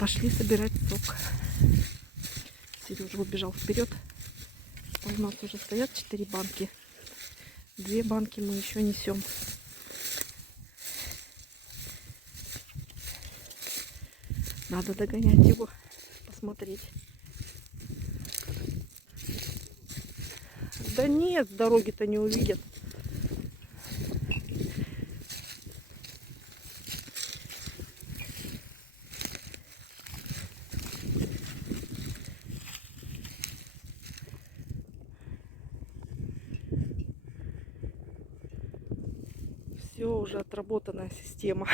Пошли собирать сок. Сережа убежал вперед. У нас уже стоят 4 банки. 2 банки мы еще несем. Надо догонять его, посмотреть. Да нет, с дороги-то не увидят. Все уже отработанная система.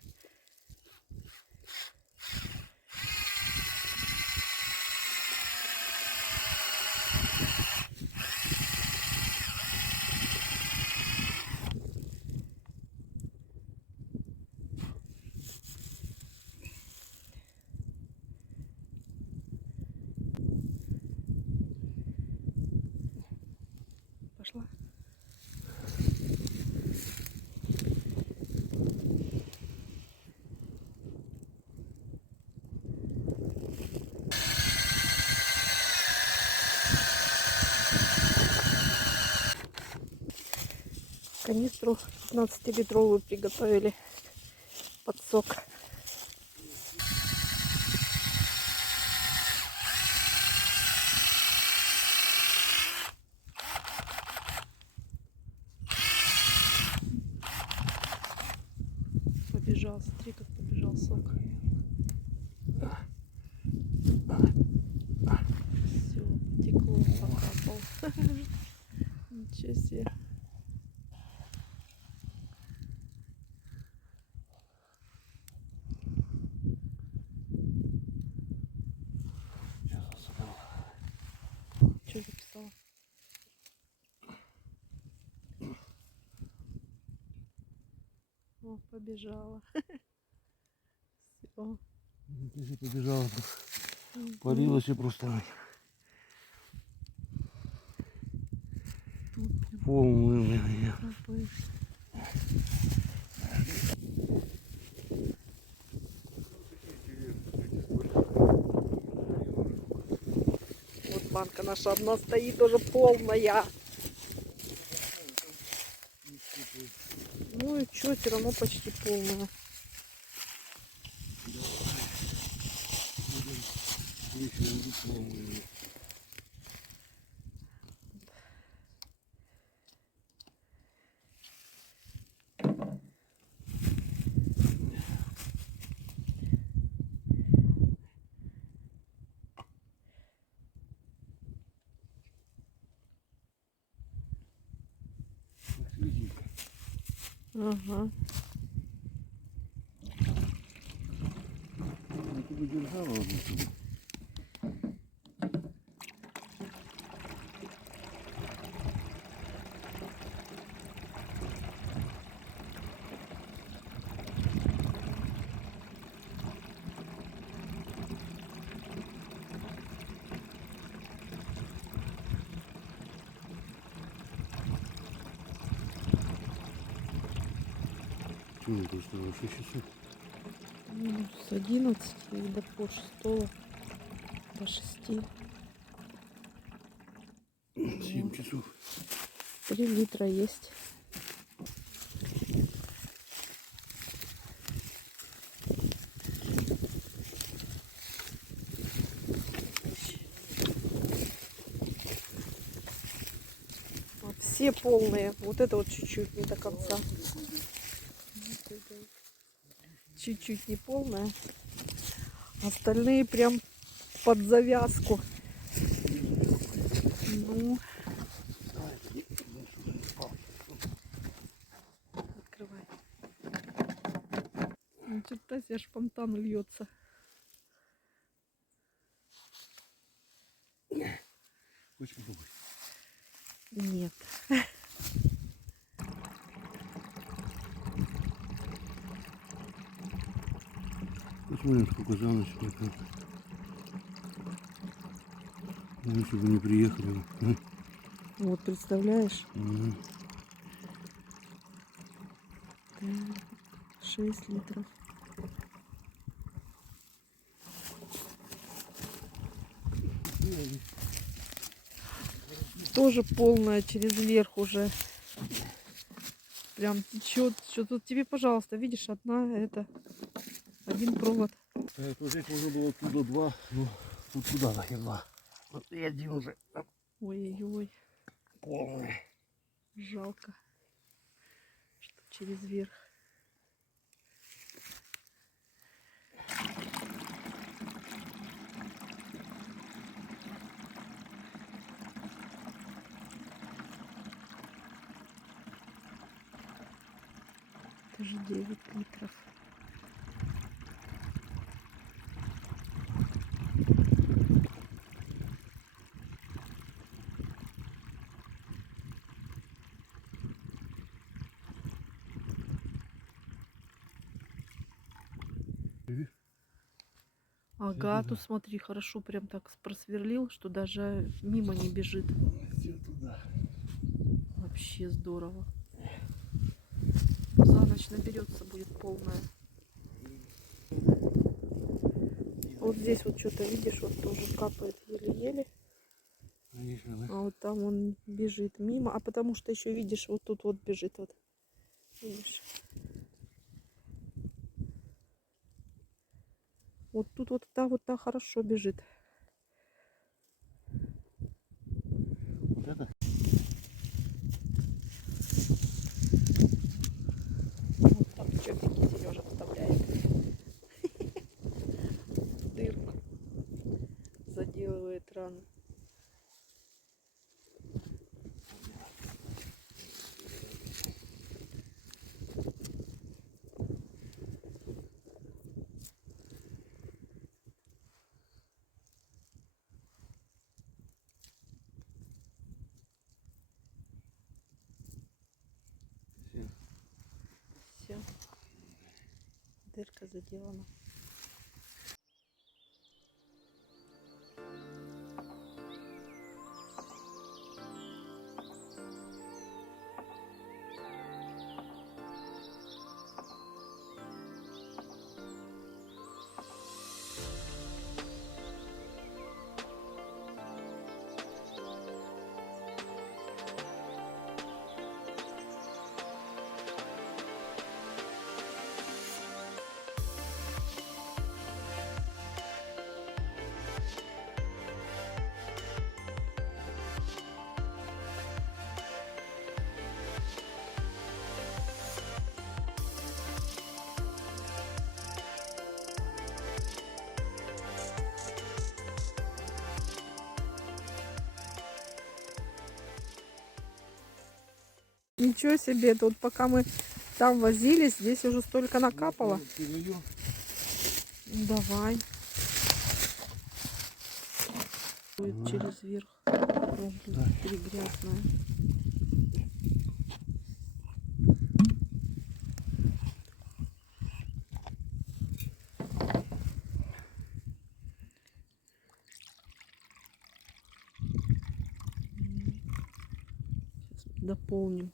Пошла. Канистру 15-литровую приготовили под сок. Побежал, смотри, как побежал сок. Все, текло, покапал. Ничего себе. Что записала? О, побежала. Все. Если побежала, парилась и просто полная. Вот банка наша одна стоит, тоже полная. Ну и что, все равно почти полная. Ага. Почему это что, 6 часов? Ну, с 11 до пол 6 до 6. 7 часов. 3 литра есть. Вот все полные. Вот это вот чуть-чуть не до конца. Чуть-чуть не полная. Остальные прям под завязку. Ну, открывай. Ну, что-то себе аж фонтан льется. Хочешь попробовать? Нет. Посмотрим, сколько за ночь. Лучше бы не приехали. Вот, представляешь? Ага. 6 литров. Тоже полная через верх уже. Прям течет. Что тут тебе, пожалуйста, видишь, один провод. Вот здесь можно было оттуда два, ну тут куда нахер два. Вот и один уже Ой-ой-ой, полный. жалко, что через верх. Это же 9 литров. Ага, тут смотри, хорошо прям так просверлил, что даже мимо не бежит. Все туда. Вообще здорово. За ночь наберется, будет полная. Вот здесь вот что-то видишь, вот тоже капает еле-еле. Конечно, да. А вот там он бежит мимо. А потому что еще видишь, вот тут вот бежит вот. Видишь? Вот тут вот та хорошо бежит. Вот это? Вот там чопики Сережа вставляет. Дырку. Заделывает рану. Все. Все. Дырка заделана. Ничего себе, тут пока мы там возились, здесь уже столько накапало. Давай. Будет через верх. Перегрязная. Сейчас дополним.